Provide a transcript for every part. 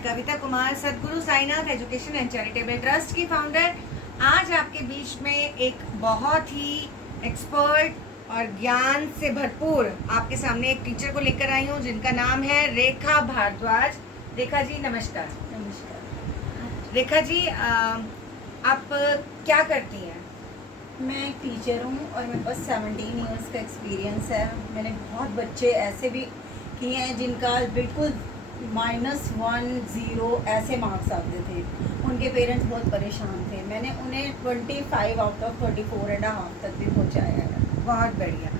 Kavita Kumar, Sadguru Sainath education and charitable trust की founder, आज आपके बीच में एक बहुत ही एक्सपर्ट और ज्ञान से भरपूर आपके सामने एक टीचर को लेकर आई हूँ जिनका नाम है रेखा भारद्वाज। रेखा जी नमस्कार। नमस्कार। रेखा जी आप क्या करती हैं? मैं एक टीचर हूँ और मेरे पास 17 इयर्स का एक्सपीरियंस है। मैंने बहुत बच्चे ऐसे भी किए हैं जिनका बिल्कुल -1 0 ऐसे मार्क्स आते थे। उनके पेरेंट्स बहुत परेशान थे। मैंने उन्हें 25 आउट ऑफ 34.5 तक भी पहुँचाया है। बहुत बढ़िया।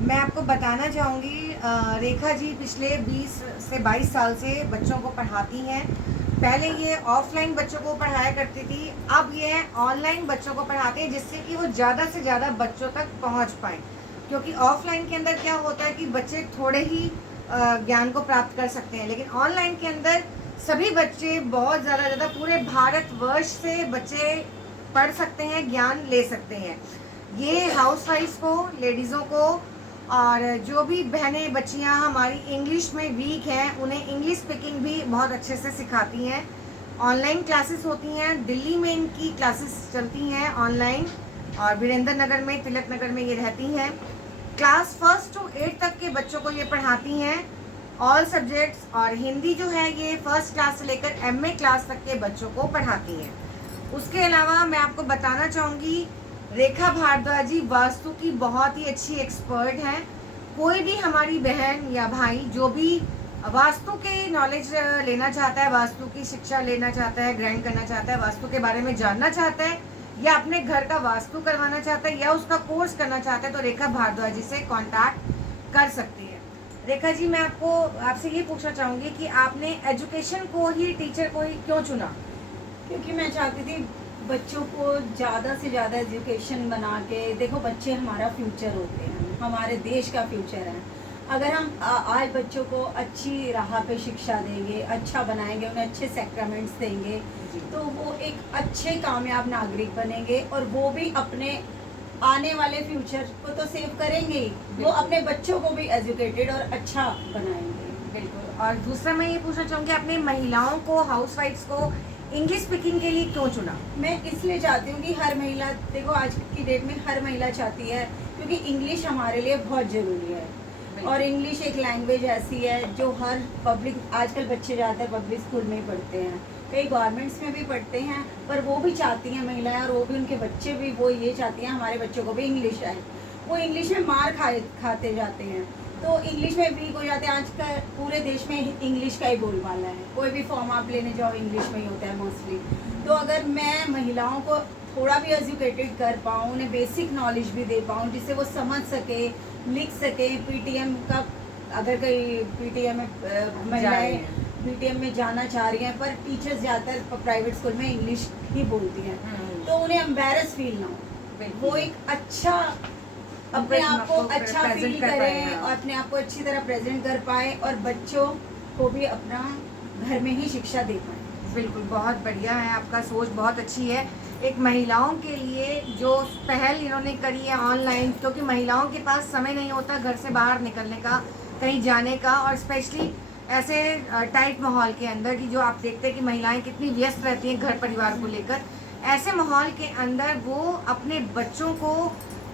मैं आपको बताना चाहूँगी, रेखा जी पिछले 20 से 22 साल से बच्चों को पढ़ाती हैं। पहले ये ऑफलाइन बच्चों को पढ़ाया करती थी, अब ये ऑनलाइन बच्चों को पढ़ाते हैं जिससे कि वो ज़्यादा से ज़्यादा बच्चों तक पहुँच पाएँ। क्योंकि ऑफलाइन के अंदर क्या होता है कि बच्चे थोड़े ही ज्ञान को प्राप्त कर सकते हैं, लेकिन ऑनलाइन के अंदर सभी बच्चे बहुत ज़्यादा पूरे भारतवर्ष से बच्चे पढ़ सकते हैं, ज्ञान ले सकते हैं। ये हाउसवाइफ्स को, लेडीज़ों को और जो भी बहनें बच्चियां हमारी इंग्लिश में वीक हैं उन्हें इंग्लिश स्पीकिंग भी बहुत अच्छे से सिखाती हैं। ऑनलाइन क्लासेस होती हैं, दिल्ली में इनकी क्लासेस चलती हैं ऑनलाइन, और वीरेंद्र नगर में, तिलक नगर में ये रहती हैं। क्लास 1 to 8 तक के बच्चों को ये पढ़ाती हैं, ऑल सब्जेक्ट्स, और हिंदी जो है ये 1st क्लास से लेकर MA क्लास तक के बच्चों को पढ़ाती हैं। उसके अलावा मैं आपको बताना चाहूँगी, रेखा भारद्वाज जी वास्तु की बहुत ही अच्छी एक्सपर्ट हैं। कोई भी हमारी बहन या भाई जो भी वास्तु के नॉलेज लेना चाहता है, वास्तु की शिक्षा लेना चाहता है, ग्रहण करना चाहता है, वास्तु के बारे में जानना चाहता है, या अपने घर का वास्तु करवाना चाहता है, या उसका कोर्स करना चाहता है, तो रेखा भारद्वाज जी से कांटेक्ट कर सकती है। रेखा जी, मैं आपसे ये पूछना चाहूँगी कि आपने एजुकेशन को ही, टीचर को ही क्यों चुना? क्योंकि मैं चाहती थी बच्चों को ज़्यादा से ज़्यादा एजुकेशन बना के, देखो बच्चे हमारा फ्यूचर होते हैं, हमारे देश का फ्यूचर है। अगर हम आज बच्चों को अच्छी राह पे शिक्षा देंगे, अच्छा बनाएंगे, उन्हें अच्छे सेक्रामेंट्स देंगे, तो वो एक अच्छे कामयाब नागरिक बनेंगे और वो भी अपने आने वाले फ्यूचर को तो सेव करेंगे ही, वो अपने बच्चों को भी एजुकेटेड और अच्छा बनाएंगे। बिल्कुल। और दूसरा मैं ये पूछना चाहूँगी, आपने महिलाओं को, हाउसवाइफ्स को इंग्लिश स्पीकिंग के लिए क्यों चुना? मैं इसलिए चाहती हूँ कि हर महिला, देखो आज की डेट में हर महिला चाहती है, क्योंकि इंग्लिश हमारे लिए बहुत ज़रूरी है। और इंग्लिश एक लैंग्वेज ऐसी है जो हर पब्लिक, आजकल बच्चे ज़्यादातर पब्लिक स्कूल में ही पढ़ते हैं, कई गवर्नमेंट्स में भी पढ़ते हैं, पर वो भी चाहती हैं महिलाएं, और वो भी उनके बच्चे भी, वो ये चाहती हैं हमारे बच्चों को भी इंग्लिश आए। वो इंग्लिश में मार खाते जाते हैं, तो इंग्लिश में वीक हो जाते हैं। आज का पूरे देश में इंग्लिश का ही बोलबाला है, कोई भी फॉर्म आप लेने जाओ इंग्लिश में ही होता है मोस्टली। तो अगर मैं महिलाओं को थोड़ा भी एजुकेटेड कर पाऊँ, उन्हें बेसिक नॉलेज भी दे पाऊँ जिससे वो समझ सके, लिख सके। PTM का, अगर कोई PTM में महिलाएं PTM में जाना चाह रही हैं, पर टीचर्स ज़्यादातर प्राइवेट स्कूल में इंग्लिश ही बोलती हैं, तो उन्हें एम्बेरस फील ना हो, वो एक अच्छा अपने आप को अच्छा फील करें और अपने आप को अच्छी तरह प्रेजेंट कर पाए, और बच्चों को भी अपना घर में ही शिक्षा दे पाए। बिल्कुल, बहुत बढ़िया है, आपका सोच बहुत अच्छी है। एक महिलाओं के लिए जो पहल इन्होंने करी है ऑनलाइन, क्योंकि महिलाओं के पास समय नहीं होता घर से बाहर निकलने का, कहीं जाने का, और स्पेशली ऐसे टाइट माहौल के अंदर कि जो आप देखते हैं कि महिलाएं कितनी व्यस्त रहती हैं घर परिवार को लेकर, ऐसे माहौल के अंदर वो अपने बच्चों को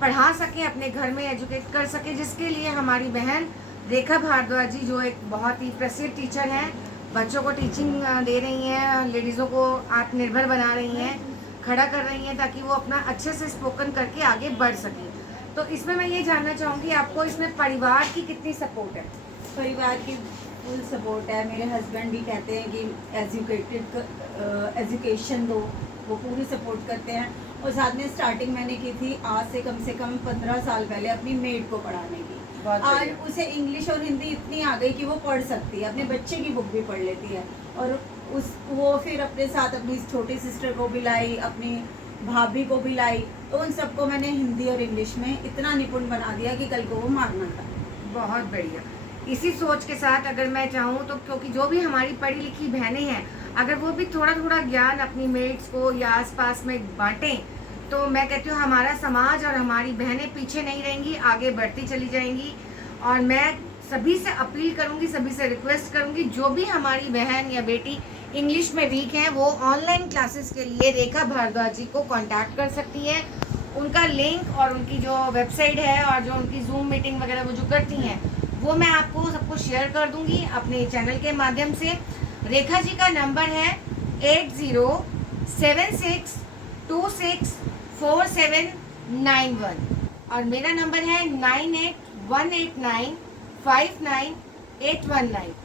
पढ़ा सकें, अपने घर में एजुकेट कर सकें, जिसके लिए हमारी बहन रेखा भारद्वाज जी, जो एक बहुत ही प्रसिद्ध टीचर हैं, बच्चों को टीचिंग दे रही हैं, लेडीज़ों को आत्मनिर्भर बना रही हैं, खड़ा कर रही हैं, ताकि वो अपना अच्छे से स्पोकन करके आगे बढ़ सकें। तो इसमें मैं ये जानना चाहूँगी, आपको इसमें परिवार की कितनी सपोर्ट है? परिवार की फुल सपोर्ट है। मेरे हस्बैंड भी कहते हैं कि एजुकेशन दो, वो पूरी सपोर्ट करते हैं। और साथ में स्टार्टिंग मैंने की थी आज से कम 15 साल पहले अपनी मेड को पढ़ाने की। आज उसे इंग्लिश और हिंदी इतनी आ गई कि वो पढ़ सकती है, अपने बच्चे की बुक भी पढ़ लेती है, और वो फिर अपने साथ अपनी छोटी सिस्टर को भी लाई, अपनी भाभी को भी लाई, तो उन सबको मैंने हिंदी और इंग्लिश में इतना निपुण बना दिया कि कल को वो मारना था। बहुत बढ़िया। इसी सोच के साथ अगर मैं चाहूँ तो, क्योंकि जो भी हमारी पढ़ी लिखी बहनें हैं, अगर वो भी थोड़ा थोड़ा ज्ञान अपनी मेट्स को या आसपास में बांटें, तो मैं कहती हूँ हमारा समाज और हमारी बहनें पीछे नहीं रहेंगी, आगे बढ़ती चली जाएंगी। और मैं सभी से अपील करूँगी, सभी से रिक्वेस्ट करूँगी, जो भी हमारी बहन या बेटी इंग्लिश में वीक हैं वो ऑनलाइन क्लासेस के लिए रेखा भारद्वाज जी को कांटेक्ट कर सकती हैं। उनका लिंक और उनकी जो वेबसाइट है और जो उनकी जूम मीटिंग वगैरह वो जो करती हैं वो मैं आपको सबको शेयर कर दूंगी अपने चैनल के माध्यम से। रेखा जी का नंबर है 8076264791 और मेरा नंबर है 9818959819।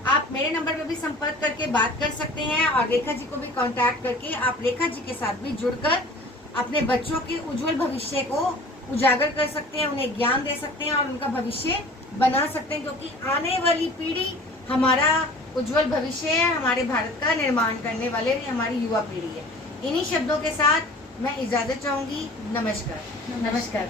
आप मेरे नंबर पर भी संपर्क करके बात कर सकते हैं और रेखा जी को भी कांटेक्ट करके आप रेखा जी के साथ भी जुड़कर अपने बच्चों के उज्जवल भविष्य को उजागर कर सकते हैं, उन्हें ज्ञान दे सकते हैं और उनका भविष्य बना सकते हैं, क्योंकि आने वाली पीढ़ी हमारा उज्जवल भविष्य है, हमारे भारत का निर्माण करने वाले हमारी युवा पीढ़ी है। इन्हीं शब्दों के साथ मैं इजाजत चाहूंगी। नमस्कार। नमस्कार।